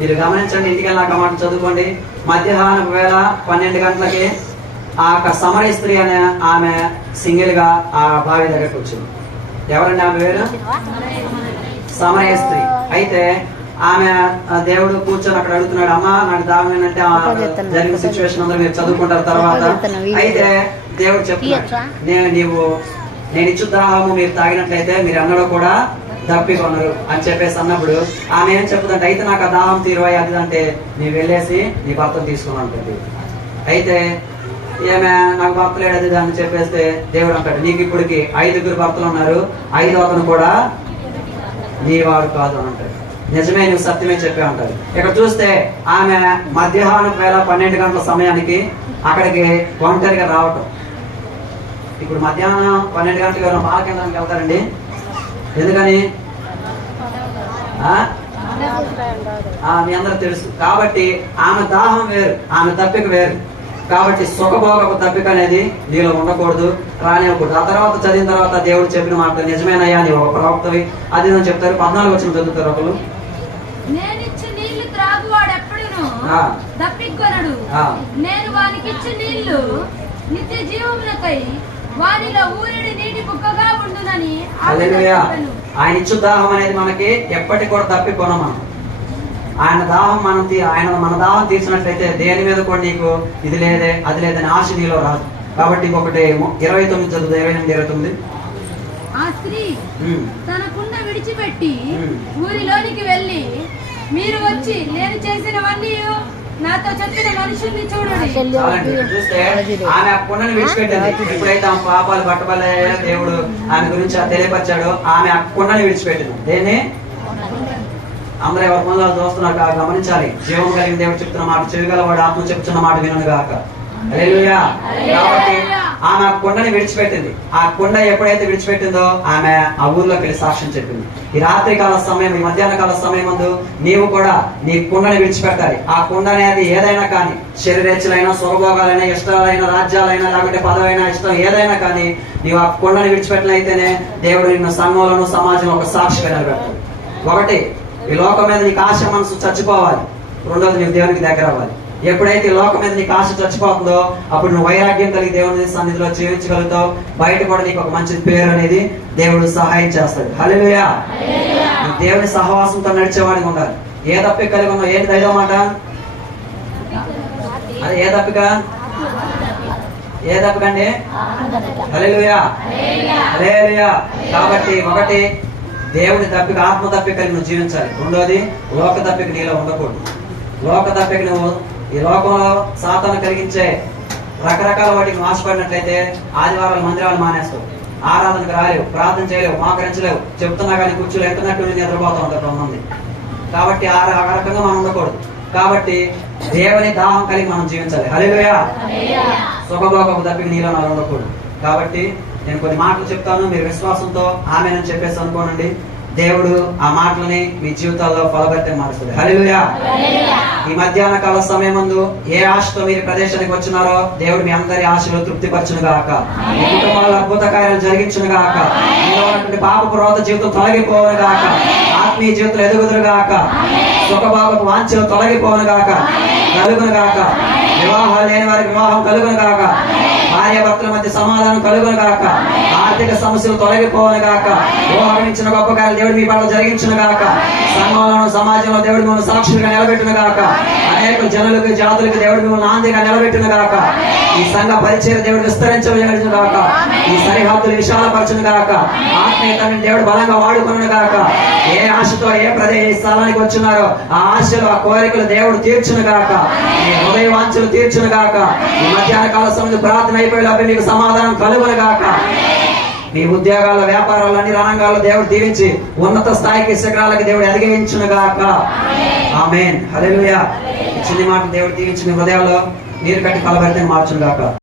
మీరు గమనించండి, ఇంటికి వెళ్ళాక మాట చదువుకోండి. మధ్యాహ్నం వేళ 12 గంటలకి ఆ సమరయ స్త్రీ అనే ఆమె సింగిల్ గా ఆ బావి దగ్గరకు వచ్చింది. ఎవరండి ఆమె పేరు? సమరయ స్త్రీ. అయితే ఆమె దేవుడు కూర్చొని అక్కడ అడుగుతున్నాడు, అమ్మా నాకు దాహం ఏంటంటే జరిగిన సిచ్యువేషన్ అందరూ మీరు చదువుకుంటారు తర్వాత. అయితే దేవుడు చెప్తున్నాడు, నేను ఇచ్చు దాహము మీరు తాగినట్లయితే మీరు అన్నలో కూడా దప్పికొనరు అని చెప్పేసి అన్నప్పుడు ఆమె ఏం చెప్తుందంటే, అయితే నాకు ఆ దాహం తీరువాయి అది అంటే నీవు వెళ్ళేసి నీ భర్తను తీసుకుని అంటుంది. అయితే ఏమే నాకు భర్త లేడు అది అని చెప్పేస్తే దేవుడు అంటాడు, నీకు ఇప్పటికి 5 భర్తలు ఉన్నారు, 5వ అతను కూడా నీ వాడు కాదు అని అంటాడు. నిజమే, నువ్వు సత్యమే చెప్పే అంటారు. ఇక్కడ చూస్తే ఆమె మధ్యాహ్నం వేళ 12 గంటల సమయానికి అక్కడికి ఒంటరిగా రావటం. ఇప్పుడు మధ్యాహ్నం 12 గంటలకు ఎవరైనా పాల కేంద్రానికి వెళ్తారండి? ఎందుకని? మీ అందరూ తెలుసు. కాబట్టి ఆమె దాహం వేరు, ఆమె తప్పిక వేరు. కాబట్టి సుఖభోగపు తప్పిక అనేది నీలో ఉండకూడదు, రానివ్వకూడదు. ఆ తర్వాత చదివిన తర్వాత దేవుడు చెప్పిన మాట నిజమేనయ్యా, నీ ఒక ప్రవక్తవి అది అని చెప్తారు. 14 వచ్చిన చదువుతారు ఒకరు. నేనిచ్చు నీళ్లు త్రాగువాడెప్పుడును దప్పికొనడు, నేను వానికిచ్చు నీళ్లు నిత్య జీవములకై వానిలో ఊరిడి నీటి బుగ్గగా ఉండునని. ఆయన ఇచ్చు దాహం అనేది మనకి ఎప్పటికి కూడా తప్పికొనం. మనం ఆయన దాహం మన దాహం తీర్చినట్లయితే దేని మీద కూడా నీకు ఇది లేదే అది లేదని ఆశ నీలో రాదు. కాబట్టి ఇంకొకటి 29 చదువు, 28, 29. ఆ స్త్రీ తన కుండ విడిచిపెట్టి ఊరిలోనికి వెళ్ళి, మీరు వచ్చి నేను చేసినవన్నీ నాతో చెప్పిన మనుషుల్ని చూడండి. చూస్తే ఆమె ఆ కుండని విడిచిపెట్టింది. ఎప్పుడైతే ఆమె పాపాలు పట్టబలే దేవుడు ఆమె గురించి తెలియపరిచాడో ఆమె ఆ కుండని విడిచిపెట్టింది. దేన్ని? అందరూ ఎవరి పనులు చూస్తున్నారు గమనించాలి. జీవం కలిగిన దేవుడు చెప్తున్న మాట చెవిగలవాడు ఆత్మ చెప్తున్న మాట వినను గాక. హల్లెలూయా. కాబట్టి ఆమె ఆ కుండని విడిచిపెట్టింది. ఆ కుండ ఎప్పుడైతే విడిచిపెట్టిందో ఆమె ఆ ఊర్లోకి వెళ్ళి సాక్ష్యం చెప్పింది. ఈ రాత్రి కాల సమయం, ఈ మధ్యాహ్న కాల సమయం ముందు నీవు కూడా నీ కుండని విడిచిపెట్టాలి. ఆ కుండ అనేది ఏదైనా కానీ, శరీరేచ్ఛలైనా, సుఖభోగాలైనా, ఇష్టాలైనా, రాజ్యాలైనా, లేకపోతే పదవైనా, ఇష్టం ఏదైనా కానీ నీవు ఆ కుండని విడిచిపెట్టినైతేనే దేవుడు నిన్ను సంఘంలోను సమాజంలో ఒక సాక్షిగా నిలబెడతాడు. ఒకటి, ఈ లోకం మీద నీకు ఆశ మనసు చచ్చిపోవాలి. రెండోది, నీవు దేవునికి దగ్గర అవ్వాలి. ఎప్పుడైతే ఈ లోకం మీద నీకు ఆశ చచ్చిపోతుందో అప్పుడు నువ్వు వైరాగ్యం కలిగి దేవుని సన్నిధిలో జీవించగలుగుతావు. బయట కూడా నీకు ఒక మంచి పేరు అనేది దేవుడు సహాయం చేస్తాడు. హల్లెలూయా. దేవుని సహవాసంతో నడిచేవాడికి ఉండాలి. ఏ తప్పిక కలిగి ఉన్నావు? ఏంటి 5వ మాట? అదే ఏ తప్పిక? ఏ తప్పికండి? హల్లెలూయా. హల్లెలూయా. కాబట్టి ఒకటి, దేవుని తప్పిక, ఆత్మ తప్పిక నువ్వు జీవించాలి. రెండోది, లోక తప్పిక నీలో ఉండకూడదు. లోక తప్పిక నువ్వు ఈ లోకంలో సాతాను కలిగించే రకరకాల వాటికి ఆశపడినట్లయితే ఆదివారాలు మందిరాలు మానేస్తావు, ఆరాధనకు రాలేవు, ప్రార్థన చేయలేవు, మోకరించలేవు, చెప్తున్నా కానీ కూర్చోలేవు, ఎంతనట్టు నిద్రపోతూ ఉంటారు కొంతమంది. కాబట్టి ఆ రకంగా మనం ఉండకూడదు. కాబట్టి దేవుని దాహం కలిగి మనం జీవించాలి. హల్లెలూయా. సుఖభోగపు తప్పిక నీలో నాలో ఉండకూడదు. కాబట్టి నేను కొన్ని మాటలు చెప్తాను, మీరు విశ్వాసంతో ఆమేనని చెప్పేసి అనుకోనండి. దేవుడు ఆ మాటలని మీ జీవితాల్లో ఫలభరితం మారుస్తుంది. హల్లెలూయా. ఈ మధ్యాహ్న కాల సమయం ముందు ఏ ఆశతో మీరు ప్రదేశానికి వచ్చినారో దేవుడు మీ అందరి ఆశలు తృప్తిపరచును గాక. మీ కుటుంబాల్లో అద్భుత కార్యాలు జరిగించును గాక. మీలో ఉన్నటువంటి పాపపు రోత జీవితం తొలగిపోవను గాక. ఆత్మీయ జీవితం ఎదుగుదురు గాక. సుఖభావపు వాంఛలు తొలగిపోవను గాక, కలుగును గాక. వివాహాలు లేని వారికి వివాహం కలుగును గాక. భార్యాభర్తల మధ్య సమాధానం కలుగును గాక. ఆర్థిక సమస్యలు తొలగిపోవను గాక. ఊహించిన గొప్ప కార్యాలు దేవుడు మీ పట్ల జరిగించును గాక. సంఘంలోను సమాజంలో దేవుడు మిమ్మల్ని సాక్షులుగా నిలబెట్టును గాక. అనేక జనులకు జాతులకు దేవుడు మిమ్మల్ని నాందిగా నిలబెట్టును గాక. ఈ సంఘ పరిచయం దేవుడు విస్తరించబడును గాక. ఈ సరిహద్దులు విశాలపరచును గాక. ఆత్మీయతని దేవుడు బలంగా వాడుకును గాక. ఏ ఆశతో ఏ స్థలానికి వచ్చినారో ఆ ఆశలు, ఆ కోరికలు దేవుడు తీర్చును గాక. మీ హృదయ వాంఛలు తీర్చును గాక. ఈ మధ్యాహ్న కాల సమయంలో ప్రార్థన అయిపోయేటప్పుడు మీకు సమాధానం కలుగును గాక. మీ ఉద్యోగాల, వ్యాపారాలు, అన్ని రంగాల్లో దేవుడు దీవించి ఉన్నత స్థాయికి, శిఖరాలకి దేవుడు ఎదిగించును గాక. ఆమేన్. హల్లెలూయా. చిన్న మాట దేవుడు దీవించి మీ హృదయాల్లో నీరు కట్టి ఫలభరితంగా మార్చును గాక.